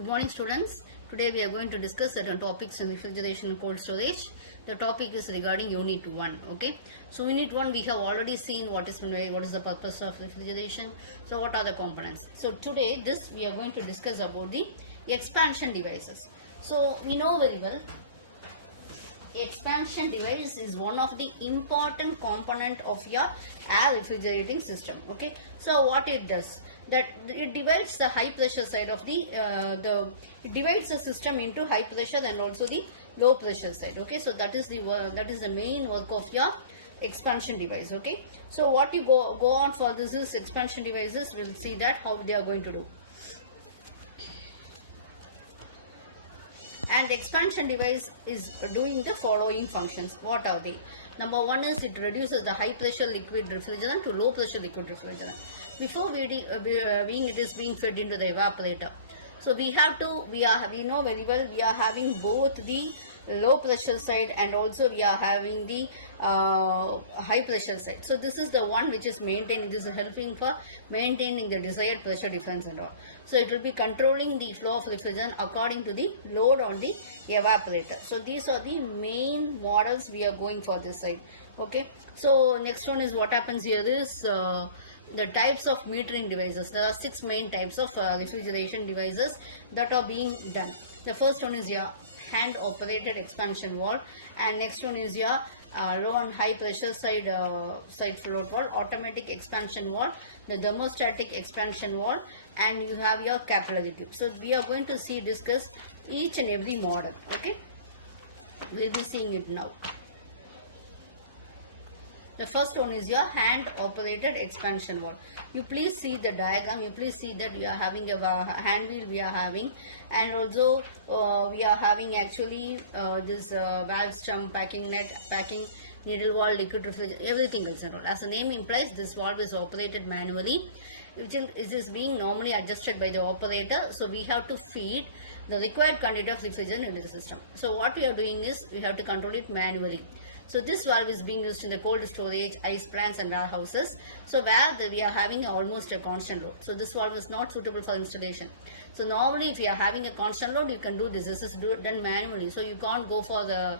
Good morning, students. Today we are going to discuss certain topics in refrigeration and cold storage. The topic is regarding Unit 1. Okay. So Unit 1 we have already seen what is the purpose of refrigeration. So what are the components? So today we are going to discuss about the expansion devices. So we know very well expansion device is one of the important component of your air refrigerating system. Okay, so what it does, that it divides the high pressure side of it divides the system into high pressure and also the low pressure side. Okay, so that is the main work of your expansion device. Okay, so what you go on for this is expansion devices. We'll see that how they are going to do. And the expansion device is doing the following functions. What are they? Number one is it reduces the high pressure liquid refrigerant to low pressure liquid refrigerant before it is being fed into the evaporator. So we know very well we are having both the low pressure side and also we are having the high pressure side. So this is the one which is maintaining, this is helping for maintaining the desired pressure difference and all. So it will be controlling the flow of refrigerant according to the load on the evaporator. So these are the main models we are going for this side. Okay, so next one is what happens here is the types of metering devices. There are 6 main types of refrigeration devices that are being done. The first one is your hand operated expansion valve, and next one is your low and high pressure side float valve, automatic expansion valve, the thermostatic expansion valve, and you have your capillary tube. So we are going to discuss each and every model. Okay, we'll be seeing it now. The first one is your hand operated expansion valve. You please see the diagram. You please see that we are having a hand wheel we are having, and also we are having actually this valve stump, packing net, packing needle valve, liquid refrigerator, everything else and all. As the name implies, this valve is operated manually, which is being normally adjusted by the operator. So we have to feed the required quantity of refrigerant into the system. So what we are doing is we have to control it manually. So this valve is being used in the cold storage, ice plants and warehouses. So where we are having almost a constant load. So this valve is not suitable for installation. So normally if you are having a constant load, you can do this. This is done manually. So you can't go for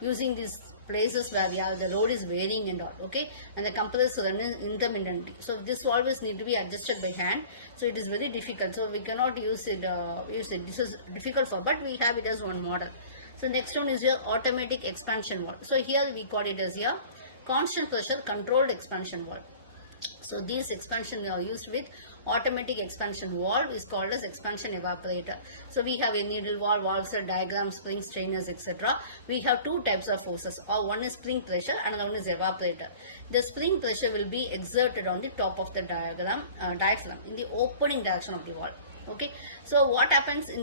using these places where the load is varying and all. Okay, and the compressor runs intermittently. So this valve need to be adjusted by hand. So it is very difficult. So we cannot use it. This is difficult but we have it as one model. So next one is your automatic expansion valve. So here we call it as your constant pressure controlled expansion valve. So these expansion are used with automatic expansion valve is called as expansion evaporator. So we have a needle valve, valve cell diagram, spring strainers, etc. We have 2 types of forces. One is spring pressure and another one is evaporator. The spring pressure will be exerted on the top of the diaphragm in the opening direction of the valve. Okay, so what happens in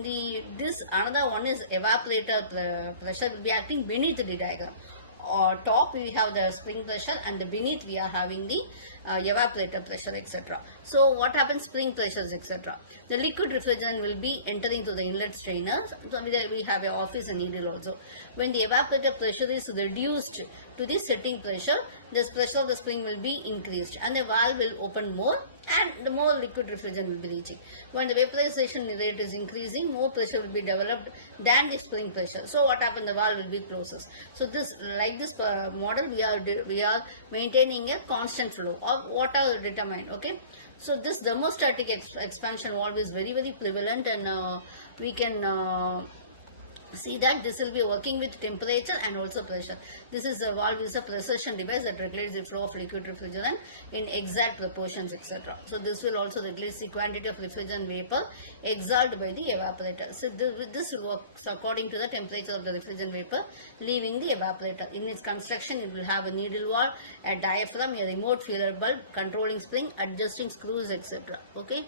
another one is evaporator pressure will be acting beneath the diaphragm. Top we have the spring pressure and beneath we are having the evaporator pressure, etc. So what happens, spring pressures, etc. The liquid refrigerant will be entering through the inlet strainers. So we have an office and needle also. When the evaporator pressure is reduced to the setting pressure, the pressure of the spring will be increased and the valve will open more and the more liquid refrigerant will be reaching. When the vaporization rate is increasing, more pressure will be developed than the spring pressure. So what happens, the valve will be closes. So this model we are maintaining a constant flow of what are determined. Okay, so this thermostatic expansion valve is very prevalent, and we can see that this will be working with temperature and also pressure. This is a valve is a precision device that regulates the flow of liquid refrigerant in exact proportions, etc. So this will also regulate the quantity of refrigerant vapor exhaled by the evaporator. So this works according to the temperature of the refrigerant vapor leaving the evaporator. In its construction, it will have a needle valve, a diaphragm, a remote feeler bulb, controlling spring, adjusting screws, etc. Okay.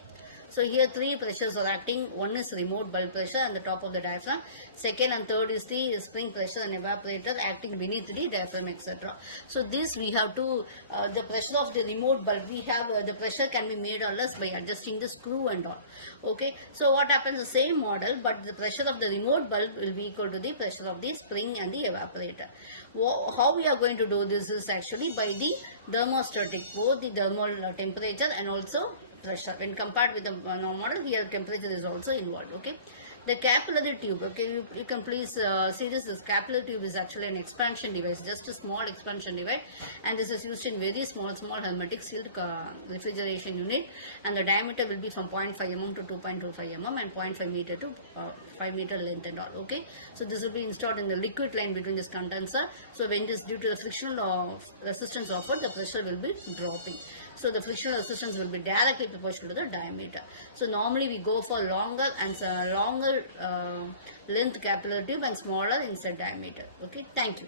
So here 3 pressures are acting. One is remote bulb pressure on the top of the diaphragm. Second and third is the spring pressure and evaporator acting beneath the diaphragm, etc. So this we have to, the pressure of the remote bulb, we have the pressure can be made or less by adjusting the screw and all. Okay. So what happens, the same model, but the pressure of the remote bulb will be equal to the pressure of the spring and the evaporator. How we are going to do this is actually by the thermostatic, both the thermal temperature and also pressure. When compared with the normal model, here temperature is also involved. Okay, The capillary tube, okay, you can please see this capillary tube is actually an expansion device, just a small expansion device, and this is used in very small hermetic sealed refrigeration unit, and the diameter will be from 0.5 mm to 2.25 mm and 0.5 meter to 5 meter length and all, okay. So this will be installed in the liquid line between this condenser. So when this, due to the frictional resistance offered, the pressure will be dropping. So the frictional resistance will be directly proportional to the diameter. So normally we go for longer and longer length capillary tube and smaller inside diameter. Okay, thank you.